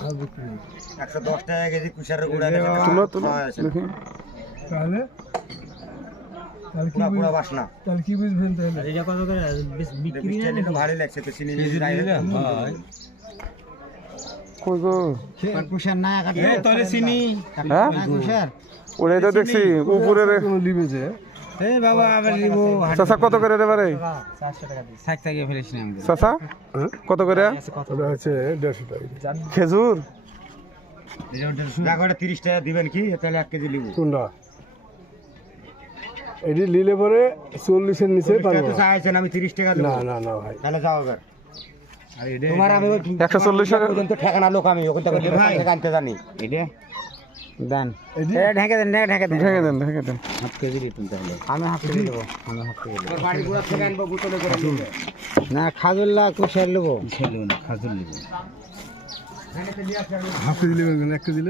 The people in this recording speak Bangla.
110 টাকা কেজি কুশারের গুড়া তুলো দেখি তাহলে পুরা বাসনা তাহলে কি বুঝবেন তাহলে এটা কত করে বিক্রি না নিলে ভালো লাগছে তো চিনি মিষ্টি ভাই কই গো কুশার না কাটে তাহলে চিনি হ্যাঁ কুশার ওরে তো দেখছি উপরে রে লিবে যে এই বাবা আবার নিব চাচা কত করে রে বারে 400 টাকা দিই থাক থেকে ফেলিস না আমি চাচা কত করে ওটা হচ্ছে 150 টাকা খেজুর জায়গাটা 30 টাকা দিবেন কি তাহলে 1 কেজি লিবো কোনটা এটি নিলে পরে 40 এর নিচে পারবো তো চাইছেন আমি 30 টাকা দেব না না না ভাই তাহলে যাও এবার তোমার আমি 140 টাকা পর্যন্ত ঠেকানা লোক আমি ওখান থেকে ভাই আনতে জানি এটা দেন এটি এটা ঢেকে দেন ঢেকে দেন ঢেকে দেন হাফ কেজি দিতেন তাহলে আমি হাফ কেজি দেবো আমি হাফ কেজি দেবো বাড়ি গুড়া থেকে আনবো বোতলে করে নিবে না খাজুল্লা কুশার নেবো কুশার নেবো না খাজুর নেবো হাফ কেজি নেবেন 1 কেজি দিলে